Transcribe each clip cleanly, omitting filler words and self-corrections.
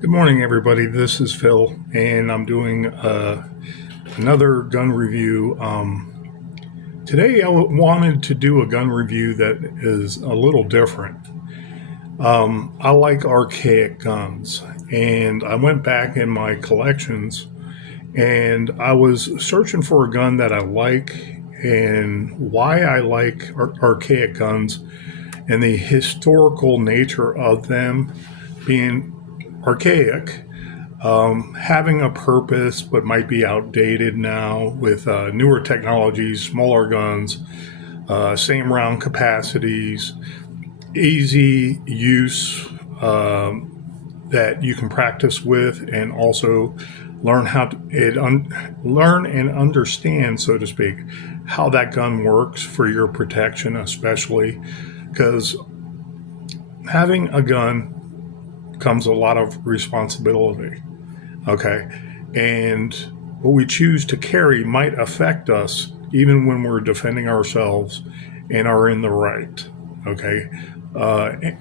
Good morning, everybody. This is Phil, and I'm doing another gun review. Today, wanted to do a gun review that is a little different. I like archaic guns, and I went back in my collections and I was searching for a gun that I like and why I like archaic guns and the historical nature of them being archaic, having a purpose but might be outdated now with newer technologies, smaller guns, same round capacities, easy use, that you can practice with, and also learn learn and understand, so to speak, how that gun works for your protection, especially because having a gun comes a lot of responsibility. Okay. And what we choose to carry might affect us even when we're defending ourselves and are in the right. Okay.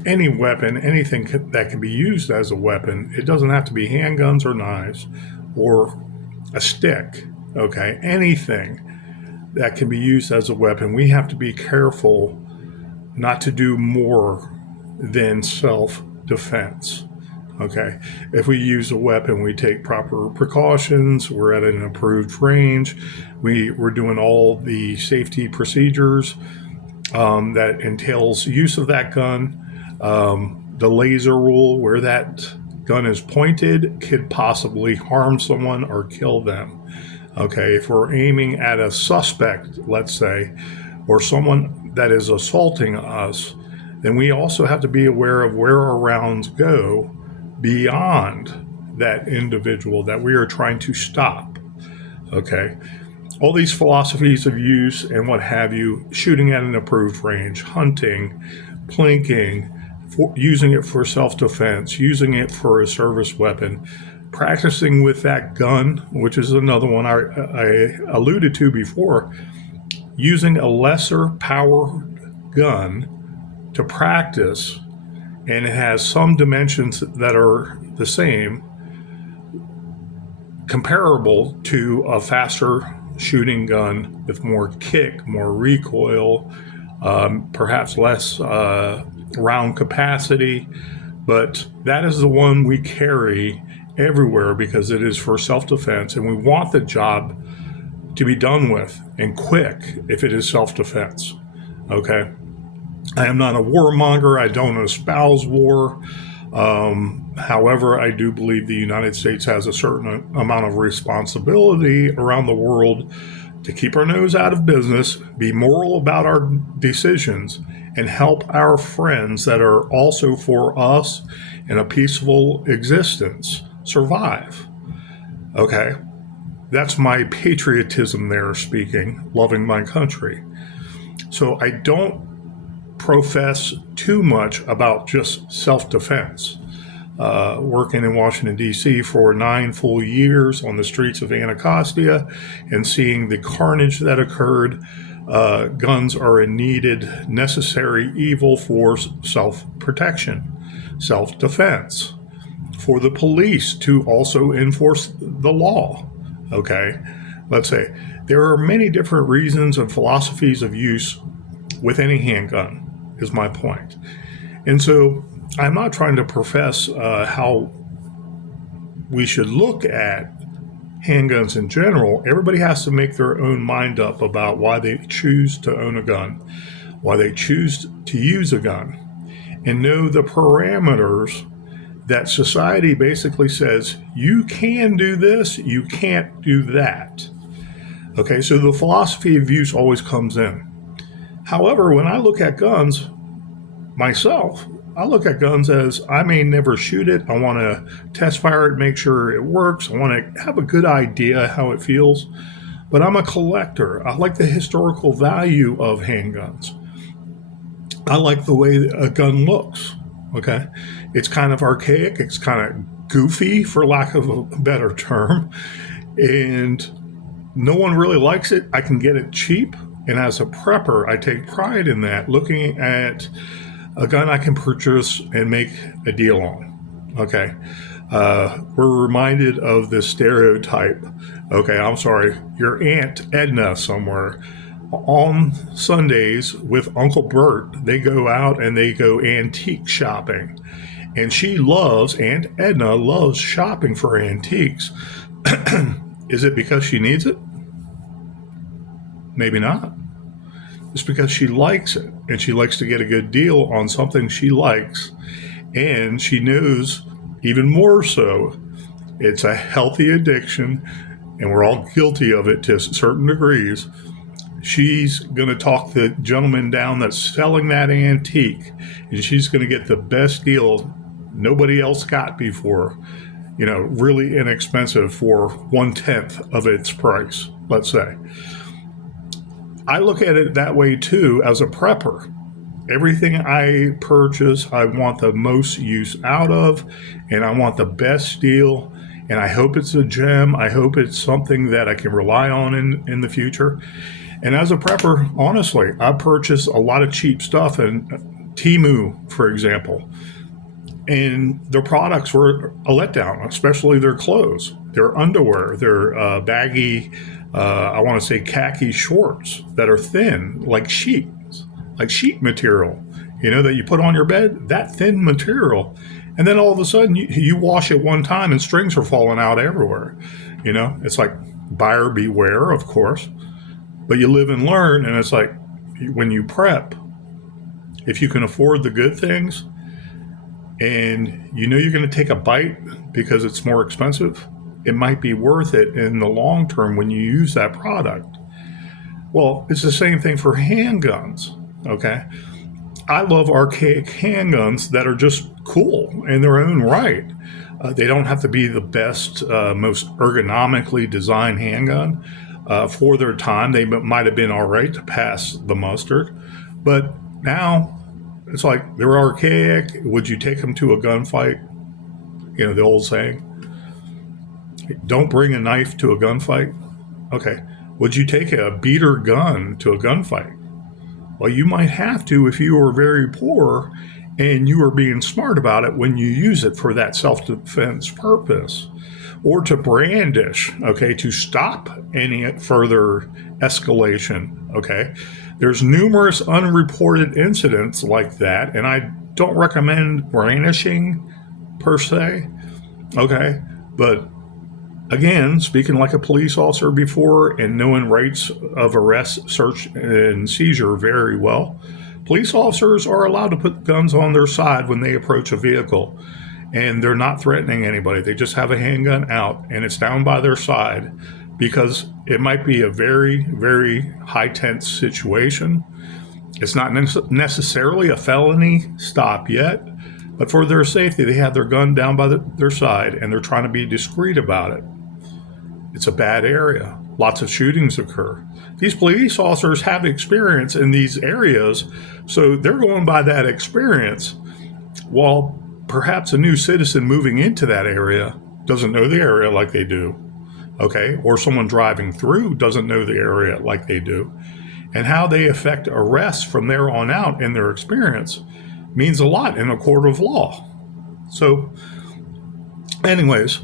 Any weapon, anything that can be used as a weapon, it doesn't have to be handguns or knives or a stick. Okay. Anything that can be used as a weapon, we have to be careful not to do more than self defense. Okay. If we use a weapon, we take proper precautions. We're at an approved range. We're doing all the safety procedures that entails use of that gun. The laser rule, where that gun is pointed, could possibly harm someone or kill them. Okay. If we're aiming at a suspect, let's say, or someone that is assaulting us, then we also have to be aware of where our rounds go beyond that individual that we are trying to stop. Okay. All these philosophies of use and what have you, shooting at an approved range, hunting, plinking, using it for self-defense, using it for a service weapon, practicing with that gun, which is another one I alluded to before, using a lesser power gun to practice, and it has some dimensions that are the same, comparable to a faster shooting gun with more kick, more recoil, perhaps less round capacity. But that is the one we carry everywhere because it is for self-defense, and we want the job to be done with and quick if it is self-defense. Okay. I am not a warmonger. I don't espouse war. However, I do believe the United States has a certain amount of responsibility around the world to keep our nose out of business, be moral about our decisions, and help our friends that are also for us in a peaceful existence survive. Okay. That's my patriotism there speaking, loving my country. So I don't profess too much about just self-defense. Working in Washington, D.C. for 9 full years on the streets of Anacostia and seeing the carnage that occurred, guns are a needed, necessary evil for self-protection, self-defense, for the police to also enforce the law. Okay, let's say there are many different reasons and philosophies of use with any handgun, is my point. And so I'm not trying to profess how we should look at handguns in general. Everybody has to make their own mind up about why they choose to own a gun, why they choose to use a gun, and know the parameters that society basically says, you can do this, you can't do that. Okay, so the philosophy of use always comes in. However, when I look at guns myself, I look at guns as I may never shoot it. I want to test fire it, make sure it works. I want to have a good idea how it feels. But I'm a collector. I like the historical value of handguns. I like the way a gun looks. Okay. It's kind of archaic. It's kind of goofy, for lack of a better term. And no one really likes it. I can get it cheap. And as a prepper, I take pride in that, looking at a gun I can purchase and make a deal on. Okay. We're reminded of this stereotype. Okay, I'm sorry. Your Aunt Edna somewhere on Sundays with Uncle Bert, they go out and they go antique shopping. And Aunt Edna loves shopping for antiques. Is it because she needs it? Maybe not. It's because she likes it and she likes to get a good deal on something she likes. And she knows even more so it's a healthy addiction and we're all guilty of it to certain degrees. She's going to talk the gentleman down that's selling that antique, and she's going to get the best deal nobody else got before. Really inexpensive for 1/10 of its price, let's say. I look at it that way too as a prepper. Everything I purchase, I want the most use out of, and I want the best deal. And I hope it's a gem. I hope it's something that I can rely on in the future. And as a prepper, honestly, I purchase a lot of cheap stuff in Temu, for example. And their products were a letdown, especially their clothes, their underwear, their baggy, I want to say khaki shorts that are thin, like sheet material, that you put on your bed, that thin material. And then all of a sudden you wash it one time and strings are falling out everywhere. It's like buyer beware, of course. But you live and learn, and it's like when you prep, if you can afford the good things and you're going to take a bite because it's more expensive, it might be worth it in the long term when you use that product. Well, it's the same thing for handguns, okay? I love archaic handguns that are just cool in their own right. They don't have to be the best, most ergonomically designed handgun. For their time, they might have been all right to pass the mustard. But now, it's like they're archaic. Would you take them to a gunfight? The old saying, don't bring a knife to a gunfight. Okay. Would you take a beater gun to a gunfight? Well, you might have to if you are very poor and you are being smart about it when you use it for that self-defense purpose. Or to brandish, okay, to stop any further escalation, okay? There's numerous unreported incidents like that, and I don't recommend brandishing per se, okay? But again, speaking like a police officer before and knowing rights of arrest, search, and seizure very well, police officers are allowed to put guns on their side when they approach a vehicle. And they're not threatening anybody. They just have a handgun out and it's down by their side because it might be a very, very high tense situation. It's not necessarily a felony stop yet, but for their safety, they have their gun down by their side and they're trying to be discreet about it. It's a bad area. Lots of shootings occur. These police officers have experience in these areas, so they're going by that experience. While perhaps a new citizen moving into that area doesn't know the area like they do, okay? Or someone driving through doesn't know the area like they do. And how they affect arrests from there on out in their experience means a lot in a court of law. So, anyways,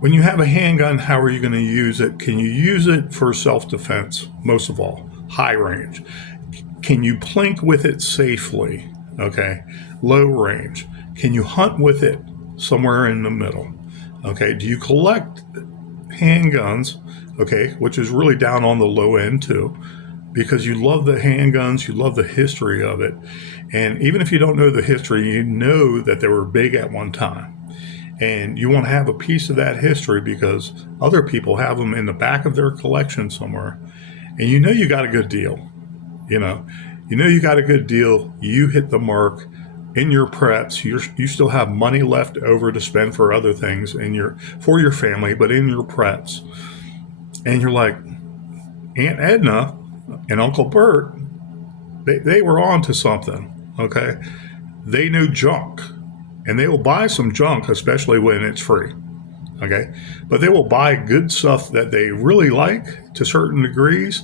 when you have a handgun, how are you going to use it? Can you use it for self-defense, most of all? High range. Can you plink with it safely? Okay. Low range. Can you hunt with it somewhere in the middle? Okay. Do you collect handguns? Okay. Which is really down on the low end too, because you love the handguns, you love the history of it. And even if you don't know the history, you know that they were big at one time. And you want to have a piece of that history because other people have them in the back of their collection somewhere. And you got a good deal. You got a good deal. You hit the mark in your preps. You still have money left over to spend for other things for your family, but in your preps. And you're like, Aunt Edna and Uncle Bert, they were on to something, okay? They know junk, and they will buy some junk, especially when it's free, okay? But they will buy good stuff that they really like to certain degrees.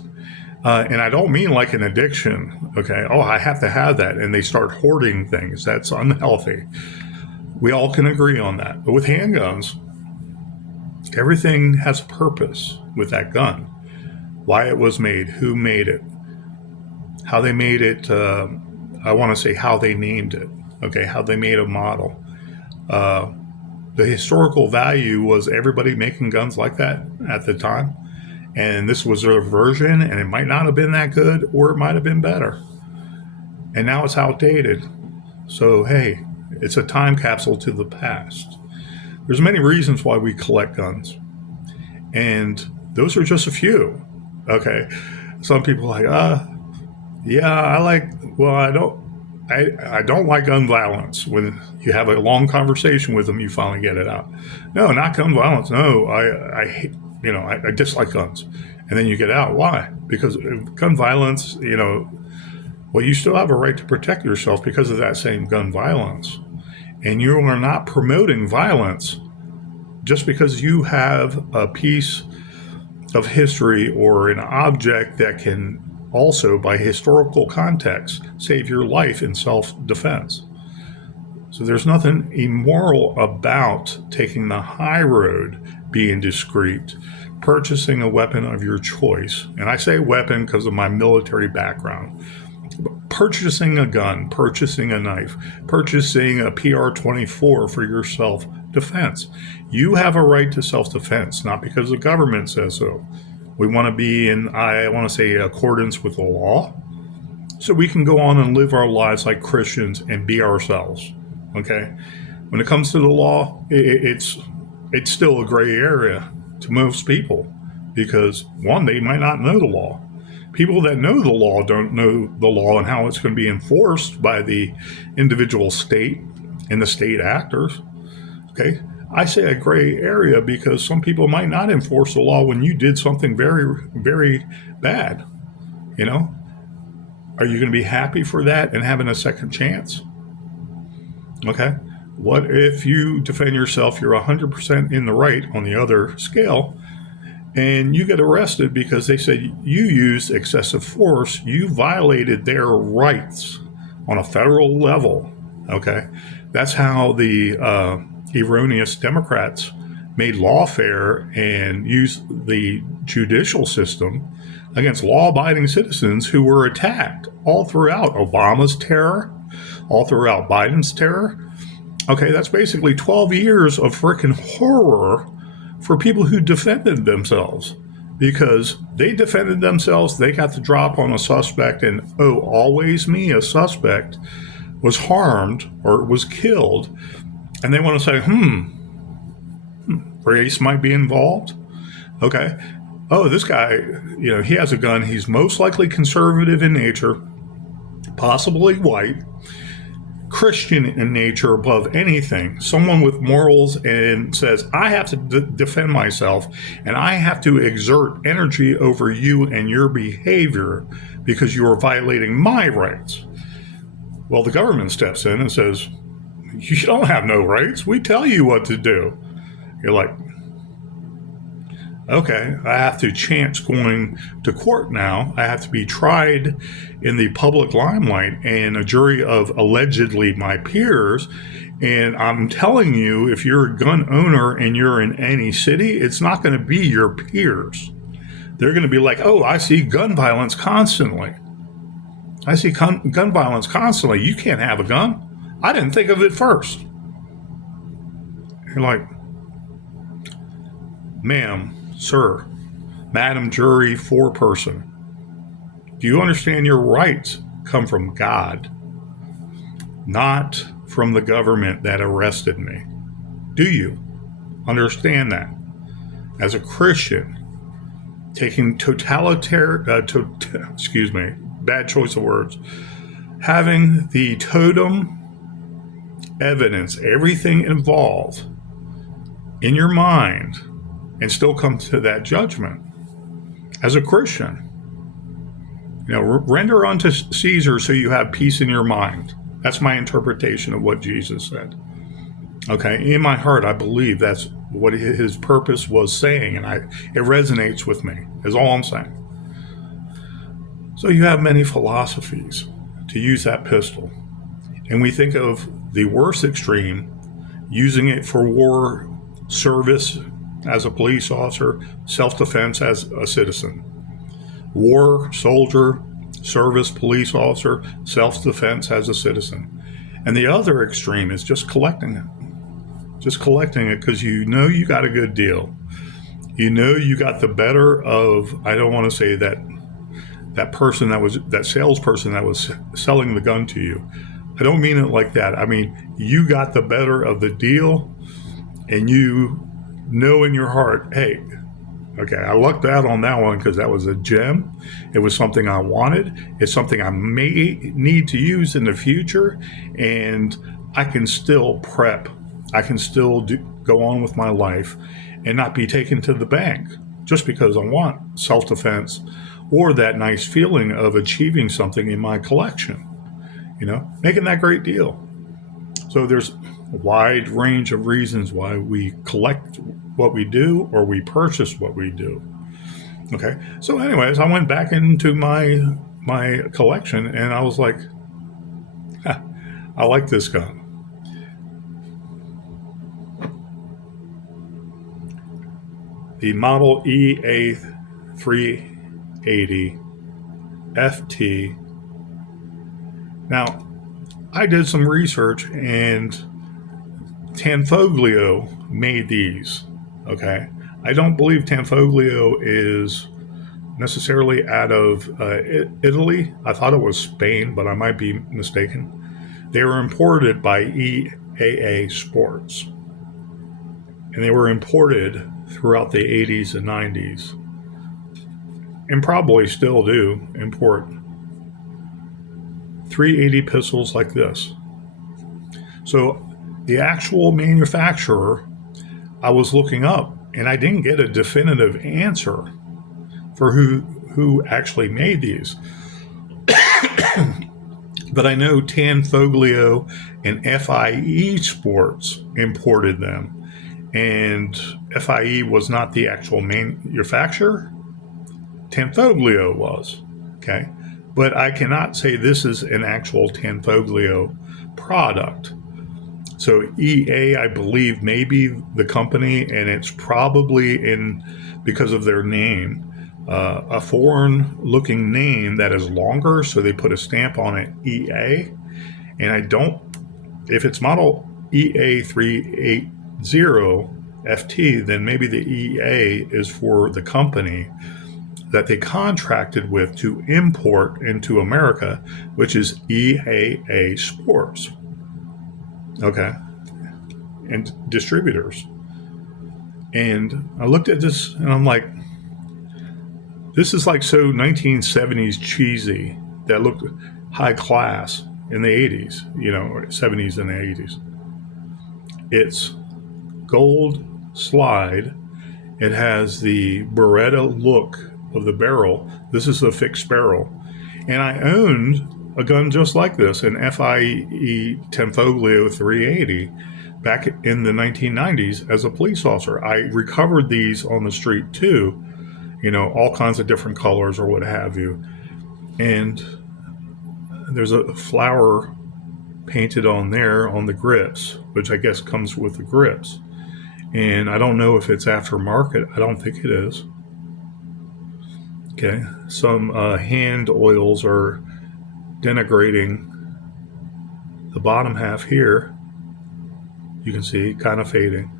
And I don't mean like an addiction, okay? Oh, I have to have that. And they start hoarding things. That's unhealthy. We all can agree on that. But with handguns, everything has a purpose with that gun. Why it was made, who made it, how they made it. I want to say how they named it. Okay, how they made a model. The historical value was everybody making guns like that at the time. And this was their version, and it might not have been that good, or it might have been better. And now it's outdated. So, hey, it's a time capsule to the past. There's many reasons why we collect guns. And those are just a few. Okay. Some people are like, yeah, I don't like gun violence. When you have a long conversation with them, you finally get it out. No, not gun violence. No, I hate, I dislike guns. And then you get out. Why? Because gun violence, well, you still have a right to protect yourself because of that same gun violence. And you are not promoting violence just because you have a piece of history or an object that can also, by historical context, save your life in self-defense. So there's nothing immoral about taking the high road, being discreet, purchasing a weapon of your choice. And I say weapon because of my military background. Purchasing a gun, purchasing a knife, purchasing a PR-24 for your self-defense. You have a right to self-defense, not because the government says so. We want to be in, I want to say, accordance with the law, so we can go on and live our lives like Christians and be ourselves. Okay? When it comes to the law, it's still a gray area to most people because, one, they might not know the law. People that know the law don't know the law and how it's going to be enforced by the individual state and the state actors. Okay? I say a gray area because some people might not enforce the law when you did something very, very bad. Are you going to be happy for that and having a second chance? Okay. What if you defend yourself, you're 100% in the right on the other scale, and you get arrested because they said you used excessive force, you violated their rights on a federal level. Okay. That's how the erroneous Democrats made lawfare and used the judicial system against law-abiding citizens who were attacked all throughout Obama's terror, all throughout Biden's terror. Okay, that's basically 12 years of frickin' horror for people who defended themselves because they defended themselves. They got the drop on a suspect, and always me, a suspect, was harmed or was killed. And they want to say, race might be involved. Okay. This guy, he has a gun. He's most likely conservative in nature, possibly white, Christian in nature above anything, someone with morals, and says, I have to defend myself and I have to exert energy over you and your behavior because you are violating my rights. Well, the government steps in and says, you don't have no rights. We tell you what to do. You're like, okay, I have to chance going to court now. I have to be tried in the public limelight and a jury of allegedly my peers. And I'm telling you, if you're a gun owner and you're in any city, it's not going to be your peers. They're going to be like, I see gun violence constantly. I see gun violence constantly. You can't have a gun. I didn't think of it first. You're like, ma'am, sir, madam, jury, foreperson, do you understand your rights come from God, not from the government that arrested me? Do you understand that? As a Christian, taking bad choice of words, having the totem evidence, everything involved in your mind, and still come to that judgment as a Christian. Render unto Caesar so you have peace in your mind. That's my interpretation of what Jesus said. Okay, in my heart, I believe that's what his purpose was saying, and it resonates with me, is all I'm saying. So you have many philosophies to use that pistol. And we think of the worst extreme using it for war service as a police officer, self-defense as a citizen. War, soldier, service, police officer, self-defense as a citizen. And the other extreme is just collecting it. Just collecting it because you know you got a good deal. You know you got the better of, I don't want to say that salesperson that was selling the gun to you. I don't mean it like that. I mean, you got the better of the deal, and you know in your heart, hey, okay, I lucked out on that one because that was a gem. It was something I wanted. It's something I may need to use in the future, and I can still prep. I can still go on with my life and not be taken to the bank just because I want self-defense or that nice feeling of achieving something in my collection, making that great deal. So there's a wide range of reasons why we collect what we do or we purchase what we do. Okay. So anyways, I went back into my collection and I was like, I like this gun. The model EAA 380 FT. Now, I did some research and Tanfoglio made these. Okay. I don't believe Tanfoglio is necessarily out of Italy. I thought it was Spain, but I might be mistaken. They were imported by EAA Sports. And they were imported throughout the 80s and 90s. And probably still do import 380 pistols like this. So the actual manufacturer, I was looking up and I didn't get a definitive answer for who actually made these. But I know Tanfoglio and FI.E Sports imported them. And FI.E was not the actual manufacturer. Tanfoglio was. Okay. But I cannot say this is an actual Tanfoglio product. So EA, I believe, may be the company, and it's probably because of their name, a foreign-looking name that is longer, so they put a stamp on it, EA. And if it's model EA 380 FT, then maybe the EA is for the company that they contracted with to import into America, which is EAA Sports. Okay. And distributors. And I looked at this and I'm like, this is like so 1970s cheesy that looked high class in the 80s, 70s and the 80s. It's gold slide. It has the Beretta look of the barrel. This is a fixed barrel. And I owned a gun just like this, an FI.E Tanfoglio 380, back in the 1990s as a police officer. I recovered these on the street too, all kinds of different colors or what have you. And there's a flower painted on there on the grips, which I guess comes with the grips. And I don't know if it's aftermarket. I don't think it is. Okay. Some hand oils are denigrating the bottom half here. You can see kind of fading.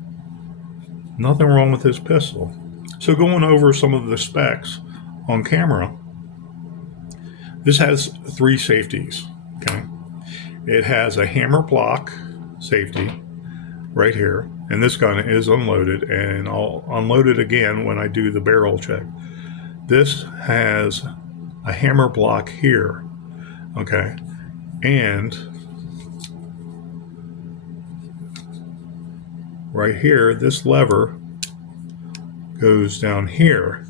Nothing wrong with this pistol. So going over some of the specs on camera, this has 3 safeties. Okay. It has a hammer block safety right here. And this gun is unloaded, and I'll unload it again when I do the barrel check. This has a hammer block here. Okay. And right here, this lever goes down here.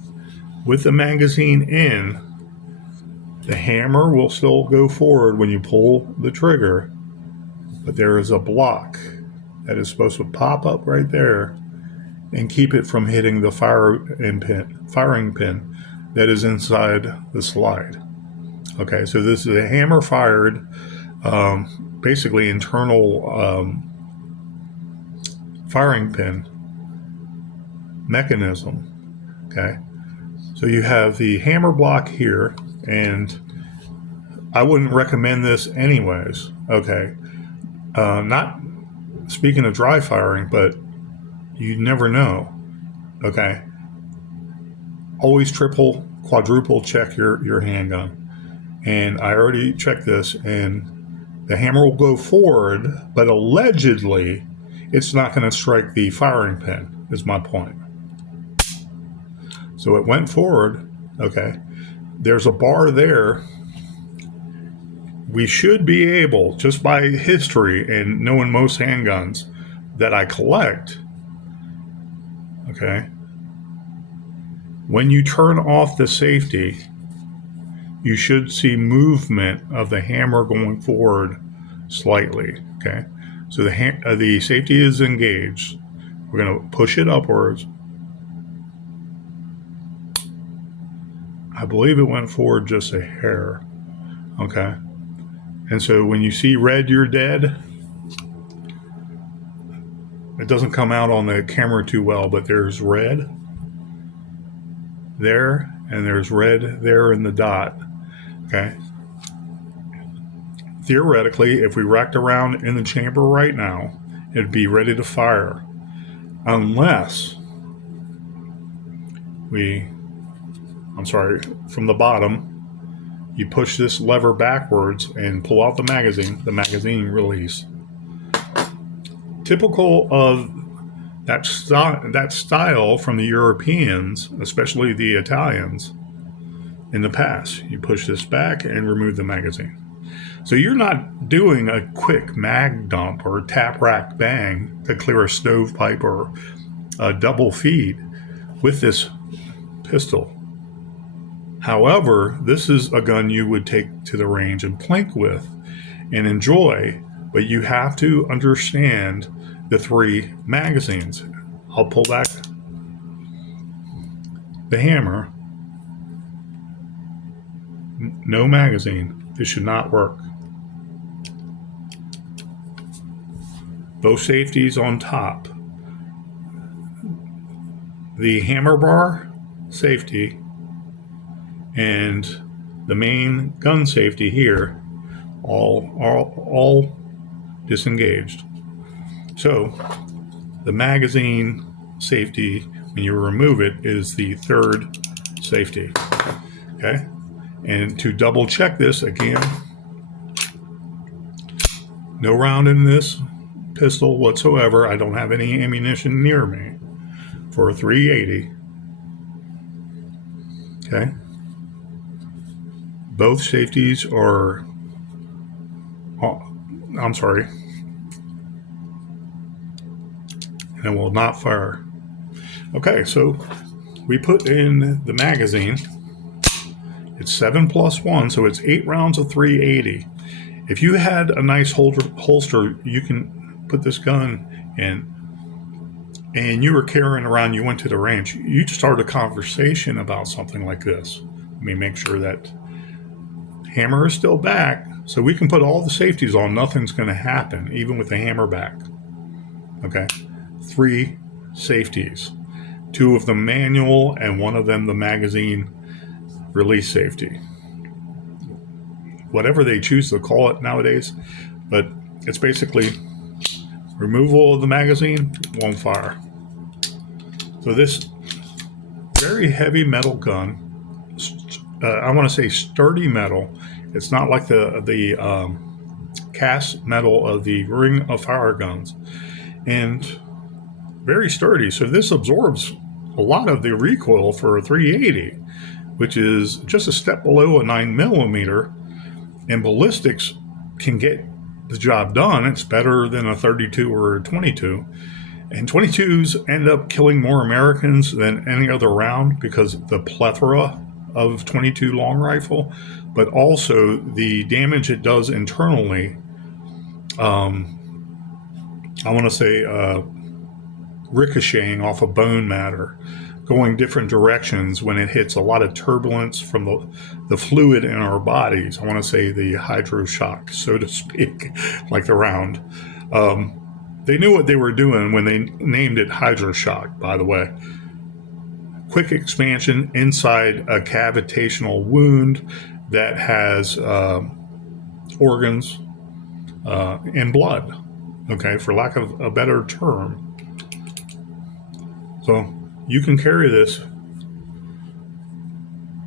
With the magazine in, the hammer will still go forward when you pull the trigger, but there is a block that is supposed to pop up right there and keep it from hitting the firing pin that is inside the slide. Okay, so this is a hammer fired, basically internal firing pin mechanism. Okay, so you have the hammer block here, and I wouldn't recommend this anyways. Okay, not speaking of dry firing, but you never know. Okay, always triple, quadruple check your handgun. And I already checked this, and the hammer will go forward, but allegedly it's not going to strike the firing pin, is my point. So it went forward. Okay, there's a bar there. We should be able, just by history and knowing most handguns that I collect, okay, when you turn off the safety, you should see movement of the hammer going forward slightly. Okay, so the safety is engaged. We're going to push it upwards. I believe it went forward just a hair. Okay, and so when you see red, you're dead. It doesn't come out on the camera too well, but there's red there, and there's red there in the dot. Okay. Theoretically, if we racked around in the chamber right now, it'd be ready to fire. Unless from the bottom, you push this lever backwards and pull out the magazine release. Typical of that style from the Europeans, especially the Italians, in the past. You push this back and remove the magazine. So you're not doing a quick mag dump or tap rack bang to clear a stovepipe or a double feed with this pistol. However, this is a gun you would take to the range and plink with and enjoy, but you have to understand the 3 magazines. I'll pull back the hammer. No magazine. This should not work. Both safeties on top. The hammer bar safety and the main gun safety here all disengaged. So the magazine safety, when you remove it, is the 3rd safety. Okay, and to double check this again, no round in this pistol whatsoever. I don't have any ammunition near me for a 380. Okay, both safeties are, I'm sorry, and will not fire. Okay, so we put in the magazine. It's 7 plus 1, so it's 8 rounds of 380. If you had a nice holster, you can put this gun in, and you were carrying around, you went to the ranch, you'd start a conversation about something like this. Let me make sure that hammer is still back, so we can put all the safeties on. Nothing's going to happen, even with the hammer back. Okay, 3 safeties. 2 of them manual, and 1 of them the magazine release safety. Whatever they choose to call it nowadays, but it's basically removal of the magazine, won't fire. So this very heavy metal gun, I want to say sturdy metal. It's not like the cast metal of the ring of fire guns, and very sturdy. So this absorbs a lot of the recoil for a 380, which is just a step below a 9mm, and ballistics can get the job done. It's better than a 32 or a 22. And 22s end up killing more Americans than any other round because of the plethora of 22 long rifle, but also the damage it does internally. I want to say ricocheting off of bone matter, going different directions when it hits a lot of turbulence from the fluid in our bodies. I want to say the hydroshock, so to speak, like the round. they knew what they were doing when they named it hydroshock, by the way. Quick expansion inside a cavitational wound that has organs and blood, okay, for lack of a better term. So you can carry this.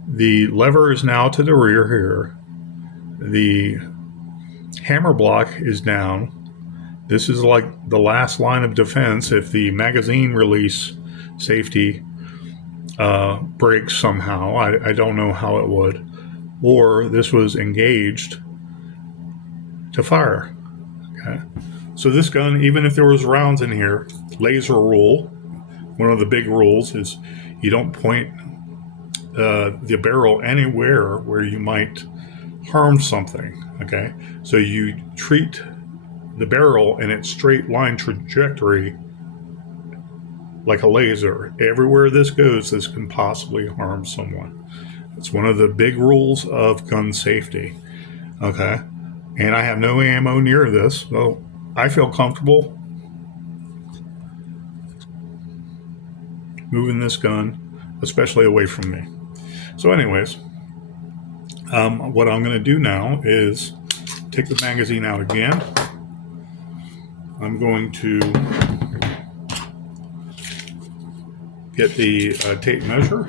The lever is now to the rear here. The hammer block is down. This is like the last line of defense if the magazine release safety breaks somehow. I don't know how it would. Or this was engaged to fire. Okay. So this gun, even if there was rounds in here, laser rule, one of the big rules is you don't point the barrel anywhere where you might harm something. Okay. So you treat the barrel in its straight line trajectory like a laser. Everywhere this goes, this can possibly harm someone. It's one of the big rules of gun safety. Okay. And I have no ammo near this, so I feel comfortable moving this gun, especially away from me. So anyways, what I'm going to do now is take the magazine out again. I'm going to get the tape measure.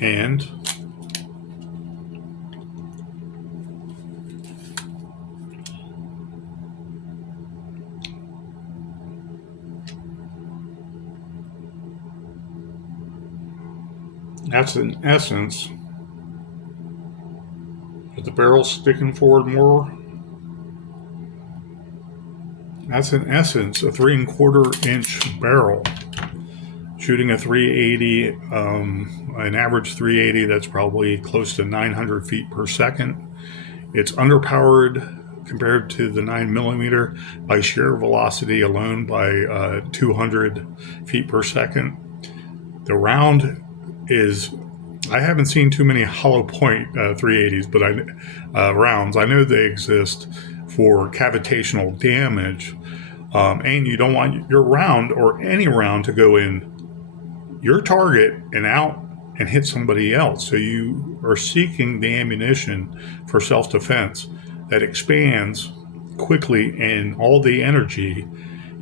And that's in essence, is the barrel sticking forward more? That's in essence a 3¼ inch barrel. Shooting a 380, an average 380, that's probably close to 900 feet per second. It's underpowered compared to the 9mm by sheer velocity alone by 200 feet per second. The round is, I haven't seen too many hollow point 380s, but rounds. I know they exist for cavitational damage, and you don't want your round or any round to go in your target and out and hit somebody else. So you are seeking the ammunition for self-defense that expands quickly, and all the energy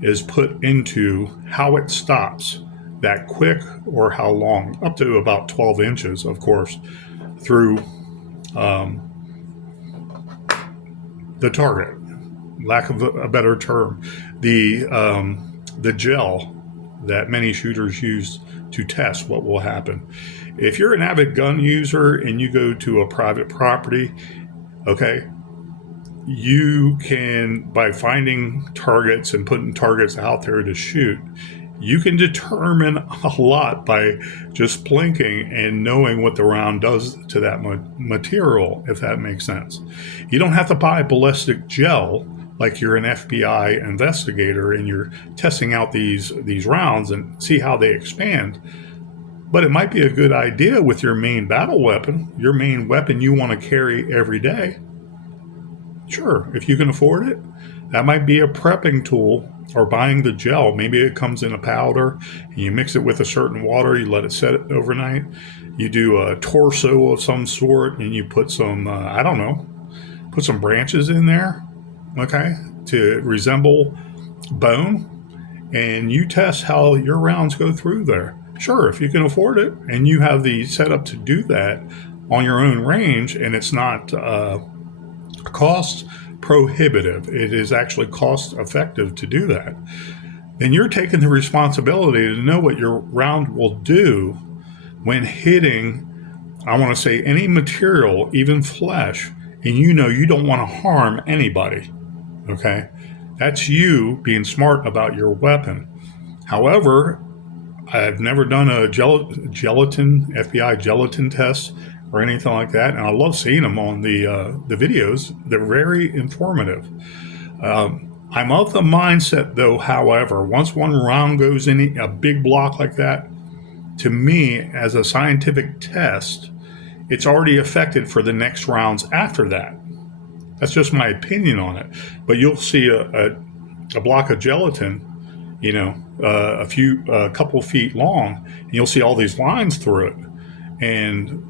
is put into how it stops that quick or how long, up to about 12 inches, of course, through the target. Lack of a better term, the gel that many shooters use to test what will happen. If you're an avid gun user and you go to a private property, okay, you can, by finding targets and putting targets out there to shoot, you can determine a lot by just blinking and knowing what the round does to that material, if that makes sense. You don't have to buy ballistic gel like you're an FBI investigator and you're testing out these rounds and see how they expand. But it might be a good idea with your main battle weapon, your main weapon you want to carry every day. Sure, if you can afford it, that might be a prepping tool, or buying the gel. Maybe it comes in a powder and you mix it with a certain water, you let it set overnight. You do a torso of some sort and you put some, I don't know, put some branches in there, okay, to resemble bone, and you test how your rounds go through there. Sure, if you can afford it and you have the setup to do that on your own range, and it's not cost prohibitive, it is actually cost effective to do that, then you're taking the responsibility to know what your round will do when hitting, I want to say, any material, even flesh, and you know you don't want to harm anybody. Okay, that's you being smart about your weapon. However, I've never done a gelatin, FBI gelatin test or anything like that, and I love seeing them on the videos. They're very informative. I'm of the mindset, though, however, once one round goes in a big block like that, to me, as a scientific test, it's already affected for the next rounds after that. That's just my opinion on it. But you'll see a block of gelatin, a couple feet long, and you'll see all these lines through it. And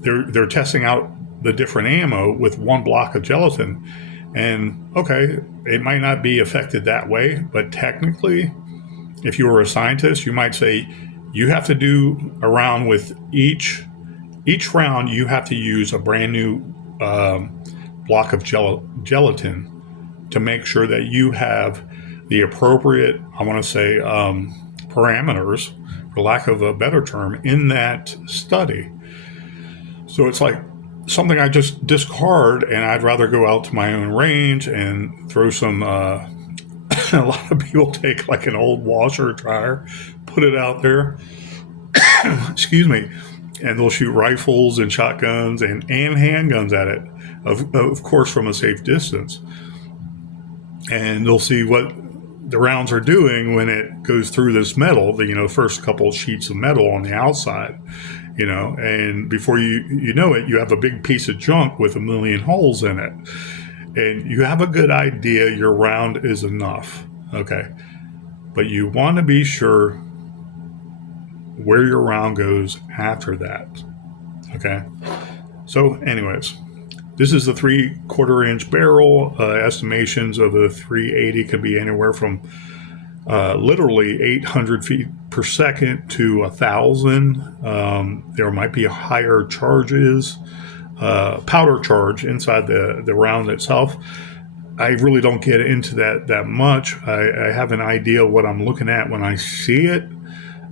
they're testing out the different ammo with one block of gelatin. And okay, it might not be affected that way, but technically, if you were a scientist, you might say you have to do a round with each round. You have to use a brand new block of gelatin to make sure that you have the appropriate, I want to say, parameters, for lack of a better term, in that study. So it's like something I just discard, and I'd rather go out to my own range and throw some. A lot of people take like an old washer or dryer, put it out there. Excuse me. And they'll shoot rifles and shotguns and handguns at it, of course, from a safe distance. And they'll see what the rounds are doing when it goes through this metal, first couple of sheets of metal on the outside, and before you know it, you have a big piece of junk with a million holes in it. And you have a good idea your round is enough, okay? But you want to be sure where your round goes after that, okay? So anyways, this is the 3/4 inch barrel. Estimations of a 380 can be anywhere from literally 800 feet per second to 1,000. There might be higher charges, powder charge inside the round itself. I really don't get into that much. I have an idea what I'm looking at when I see it.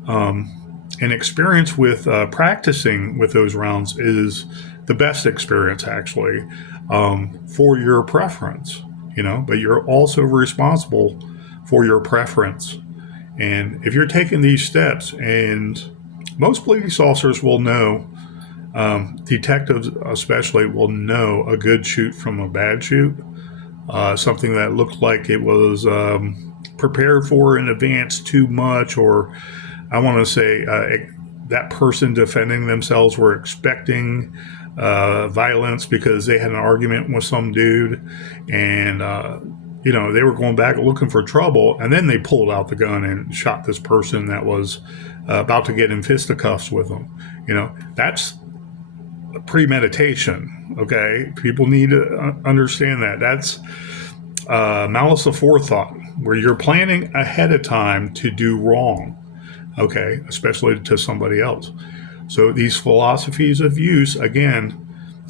And experience with practicing with those rounds is the best experience, actually, for your preference, but you're also responsible for your preference. And if you're taking these steps, and most police officers will know, detectives especially will know a good shoot from a bad shoot, something that looked like it was prepared for in advance too much, or I want to say that person defending themselves were expecting violence because they had an argument with some dude, and they were going back looking for trouble, and then they pulled out the gun and shot this person that was about to get in fisticuffs with them. That's premeditation. Okay, people need to understand that. That's malice aforethought, where you're planning ahead of time to do wrong. Okay, especially to somebody else. So these philosophies of use, again,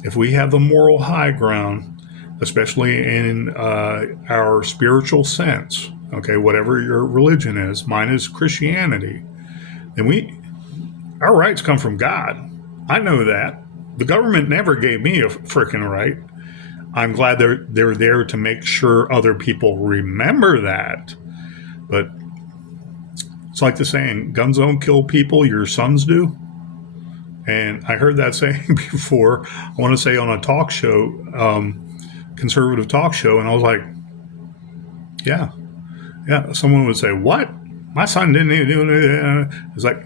if we have the moral high ground, especially in our spiritual sense, okay, whatever your religion is, mine is Christianity, then our rights come from God. I know that. The government never gave me a freaking right. I'm glad they're there to make sure other people remember that. But it's like the saying, guns don't kill people, your sons do. And I heard that saying before, I want to say on a talk show, conservative talk show, and I was like, yeah. Someone would say, what? My son didn't even do it. It's like,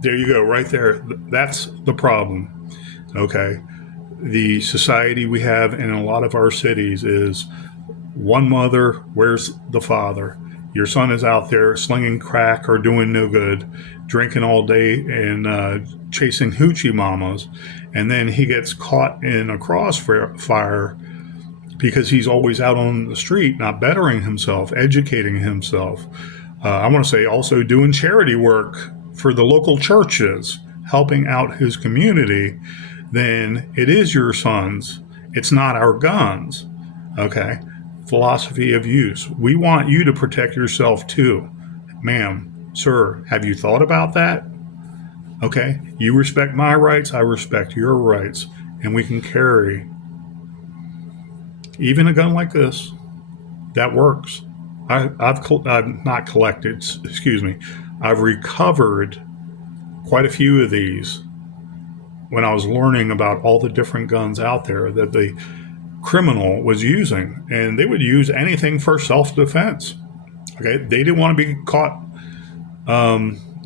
there you go, right there. That's the problem, okay? The society we have in a lot of our cities is one mother, where's the father? Your son is out there slinging crack or doing no good, drinking all day and chasing hoochie mamas, and then he gets caught in a crossfire because he's always out on the street, not bettering himself, educating himself. I want to say also doing charity work for the local churches, helping out his community. Then it is your sons. It's not our guns. Okay. Philosophy of use. We want you to protect yourself too. Ma'am, sir, have you thought about that? Okay. You respect my rights. I respect your rights. And we can carry even a gun like this. That works. I've not collected, excuse me. I've recovered quite a few of these when I was learning about all the different guns out there that the criminal was using, and they would use anything for self-defense. Okay, they didn't want to be caught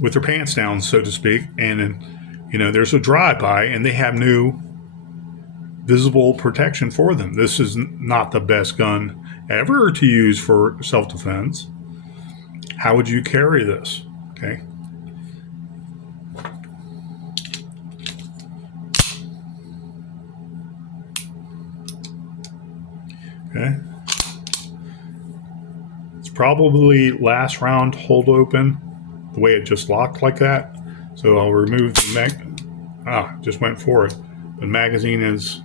with their pants down, so to speak. And there's a drive-by, and they have new visible protection for them. This is not the best gun ever to use for self-defense. How would you carry this? Okay. Okay. It's probably last round hold open, the way it just locked like that. So I'll remove the just went for it. The magazine is,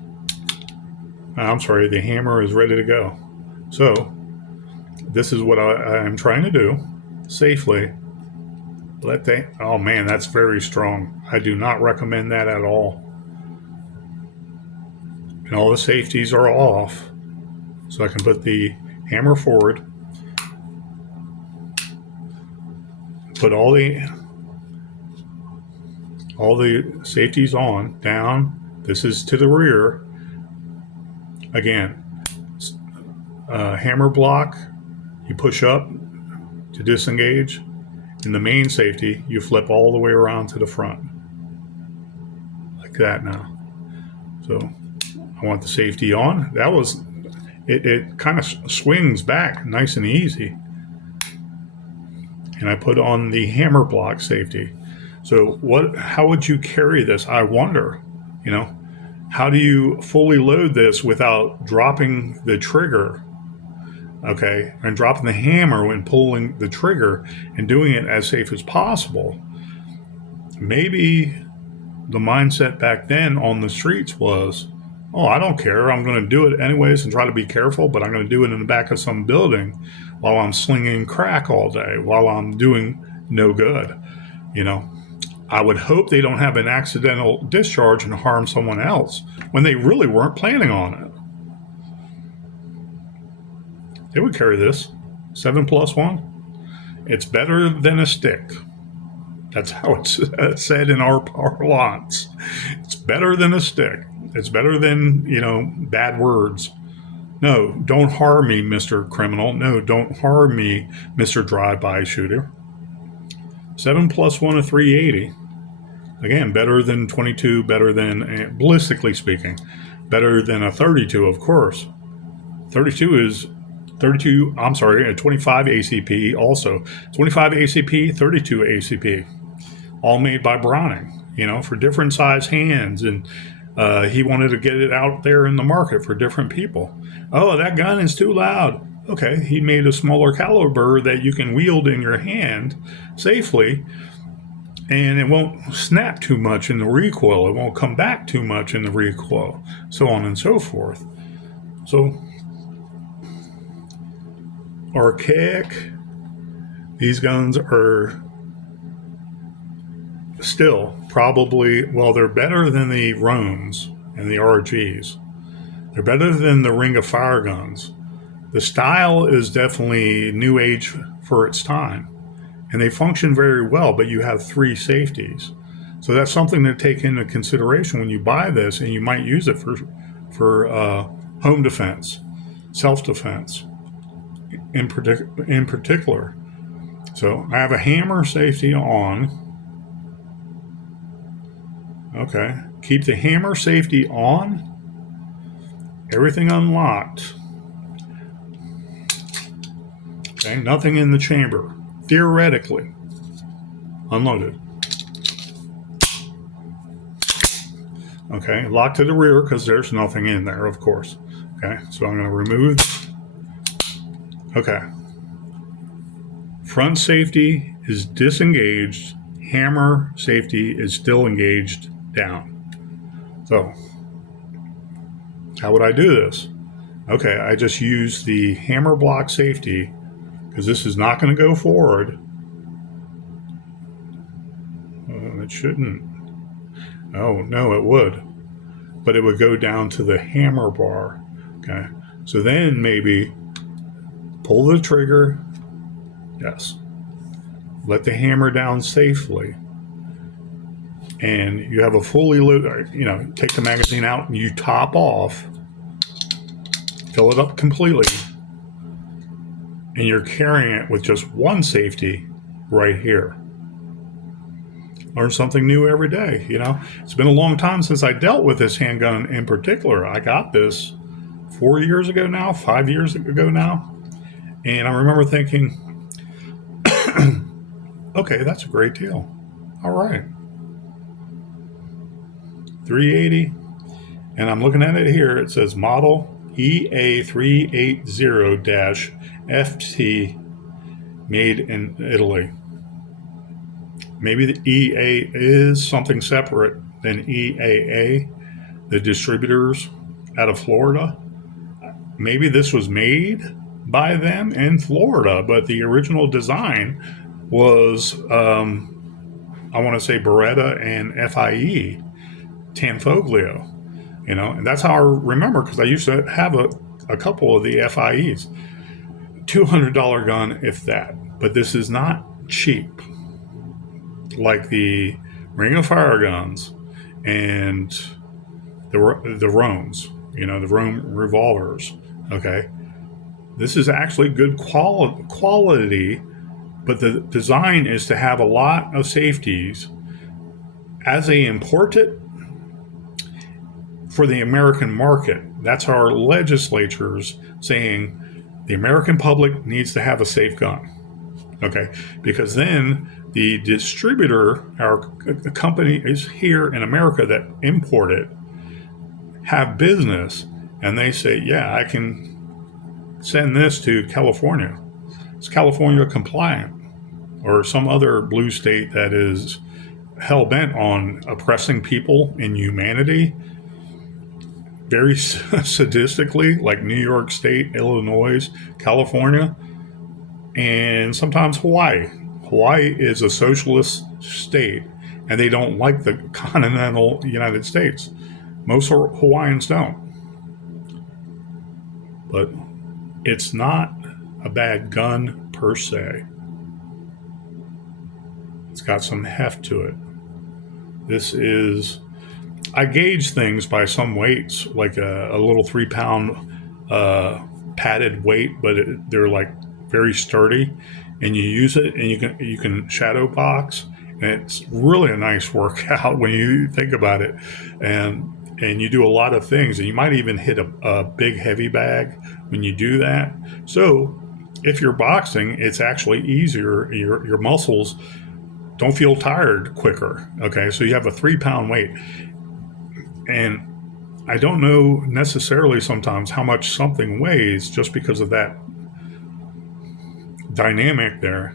I'm sorry, the hammer is ready to go. So this is what I'm trying to do safely. Oh man, that's very strong. I do not recommend that at all. And all the safeties are off. So I can put the hammer forward, put all the safeties on, down. This is to the rear. Again, hammer block, you push up to disengage. In the main safety, you flip all the way around to the front. Like that now. So I want the safety on. That was, it kind of swings back nice and easy. And I put on the hammer block safety. So how would you carry this? I wonder, how do you fully load this without dropping the trigger? Okay, and dropping the hammer when pulling the trigger and doing it as safe as possible. Maybe the mindset back then on the streets was, oh, I don't care. I'm going to do it anyways and try to be careful, but I'm going to do it in the back of some building while I'm slinging crack all day, while I'm doing no good. I would hope they don't have an accidental discharge and harm someone else when they really weren't planning on it. They would carry this 7+1. It's better than a stick. That's how it's said in our parlance. It's better than a stick. It's better than, bad words. No, don't harm me, Mr. Criminal. No, don't harm me, Mr. Drive-by shooter. 7+1 of 380. Again, better than 22, better than, ballistically speaking, better than a 32, of course. 25 ACP also. 25 ACP, 32 ACP. All made by Browning, for different size hands. And he wanted to get it out there in the market for different people. Oh, that gun is too loud. Okay, he made a smaller caliber that you can wield in your hand safely, and it won't snap too much in the recoil. It won't come back too much in the recoil, so on and so forth. So, archaic, these guns are still probably, they're better than the Romes and the RGs. They're better than the Ring of Fire guns. The style is definitely new age for its time, and they function very well, but you have 3 safeties. So that's something to take into consideration when you buy this, and you might use it for home defense, self-defense in particular. So I have a hammer safety on. Okay, keep the hammer safety on. Everything unlocked. Okay, nothing in the chamber. Theoretically, unloaded. Okay, locked to the rear because there's nothing in there, of course. Okay, so I'm going to remove. Okay. Front safety is disengaged. Hammer safety is still engaged down. So, how would I do this? Okay, I just use the hammer block safety because this is not going to go forward. It shouldn't. Oh, no, it would. But it would go down to the hammer bar. Okay, so then maybe pull the trigger. Yes. Let the hammer down safely. And you have a fully loaded, take the magazine out and you top off, fill it up completely, and you're carrying it with just one safety right here. Learn something new every day. It's been a long time since I dealt with this handgun in particular. I got this 4 years ago now, 5 years ago now. And I remember thinking, okay, that's a great deal. All right. $380. And I'm looking at it here. It says model EA 380-FT, made in Italy. Maybe the EA is something separate than EAA, the distributors out of Florida. Maybe this was made by them in Florida, but the original design was, I want to say Beretta and FI.E, Tanfoglio. And that's how I remember, because I used to have a couple of the FI.Es. $200 gun, if that. But this is not cheap, like the Ring of Fire guns and the Romes, the Rome revolvers. Okay, this is actually good quality, but the design is to have a lot of safeties as they import it for the American market. That's our legislatures saying the American public needs to have a safe gun. Okay, because then the distributor, our company is here in America that import it, have business, and they say, yeah, I can send this to California. It's California compliant, or some other blue state that is hell-bent on oppressing people in humanity very sadistically, like New York State, Illinois, California, and sometimes Hawaii. Hawaii is a socialist state, and they don't like the continental United States. Most Hawaiians don't. But it's not a bad gun per se. It's got some heft to it. I gauge things by some weights, like a little 3-pound padded weight, but they're like very sturdy, and you use it, and you can shadow box, and it's really a nice workout when you think about it, and you do a lot of things, and you might even hit a big heavy bag when you do that. So if you're boxing, it's actually easier. Your muscles don't feel tired quicker. Okay, so you have a 3-pound weight. And I don't know necessarily sometimes how much something weighs just because of that dynamic there.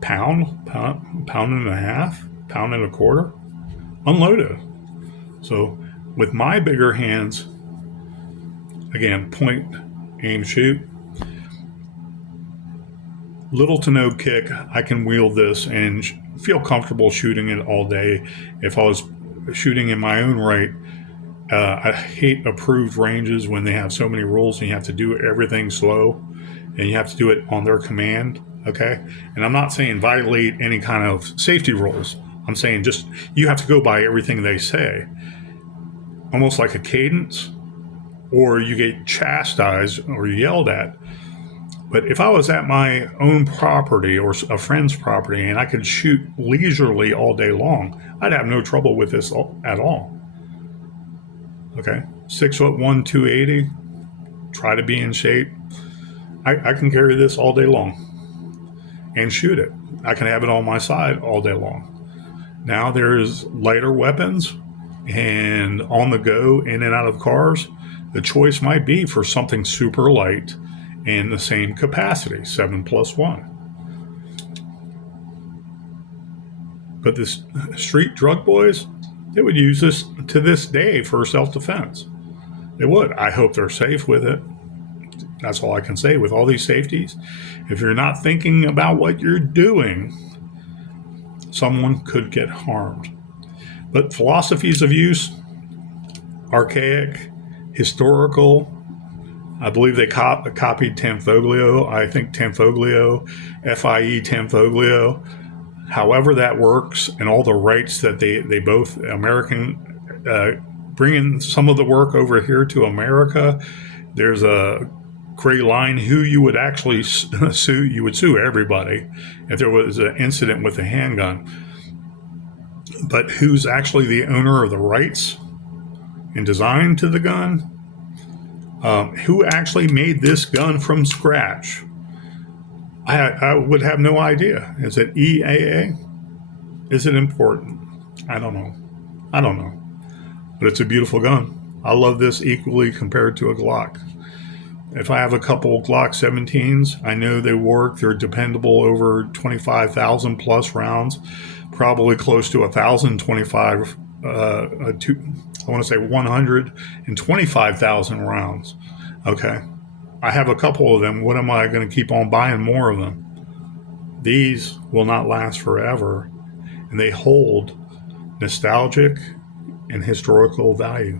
Pound and a half, pound and a quarter, unloaded. So with my bigger hands, again, point, aim, shoot, little to no kick, I can wield this and feel comfortable shooting it all day. If I was shooting in my own right, I hate approved ranges when they have so many rules and you have to do everything slow and you have to do it on their command. Okay, and I'm not saying violate any kind of safety rules. I'm saying just you have to go by everything they say, almost like a cadence, or you get chastised or yelled at. But if I was at my own property or a friend's property and I could shoot leisurely all day long, I'd have no trouble with this at all. Okay, 6'1", 280. Try to be in shape. I can carry this all day long and shoot it. I can have it on my side all day long. Now there's lighter weapons and on the go, in and out of cars. The choice might be for something super light and the same capacity, 7+1. But the street drug boys, they would use this to this day for self-defense. They would. I hope they're safe with it. That's all I can say. With all these safeties, if you're not thinking about what you're doing, someone could get harmed. But philosophies of use, archaic, historical. I believe they copied Tanfoglio. I think Tanfoglio, FI.E. Tanfoglio. However that works, and all the rights that they both American bringing some of the work over here to America. There's a gray line who you would actually sue. You would sue everybody if there was an incident with a handgun. But who's actually the owner of the rights and design to the gun? Who actually made this gun from scratch? I would have no idea. Is it EAA? Is it important? I don't know. I don't know. But it's a beautiful gun. I love this equally compared to a Glock. If I have a couple Glock 17s, I know they work. They're dependable over 25,000 plus rounds, probably close to 1,025, I want to say 125,000 rounds. Okay. I have a couple of them. What am I going to keep on buying more of them? These will not last forever, and they hold nostalgic and historical value.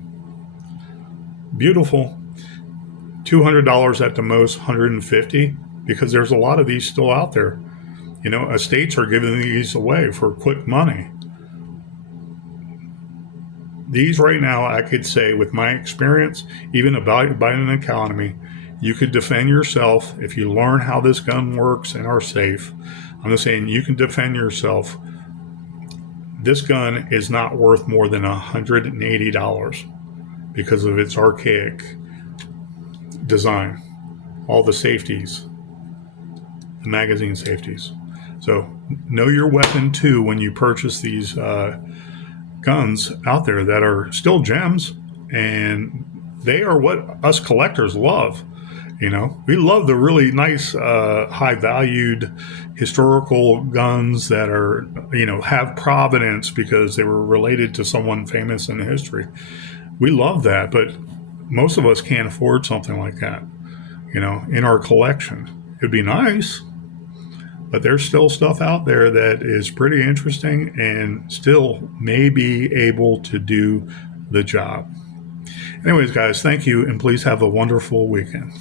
Beautiful. $200 at the most, $150, because there's a lot of these still out there. You know, estates are giving these away for quick money. These right now, I could say with my experience, even about buying an economy, you could defend yourself if you learn how this gun works and are safe. I'm just saying you can defend yourself. This gun is not worth more than $180 because of its archaic design, all the safeties, the magazine safeties. So know your weapon too when you purchase these guns out there that are still gems, and they are what us collectors love. You know, we love the really nice, high valued historical guns that are, you know, have provenance because they were related to someone famous in history. We love that, but most of us can't afford something like that, you know, in our collection. It'd be nice, but there's still stuff out there that is pretty interesting and still may be able to do the job. Anyways, guys, thank you, and please have a wonderful weekend.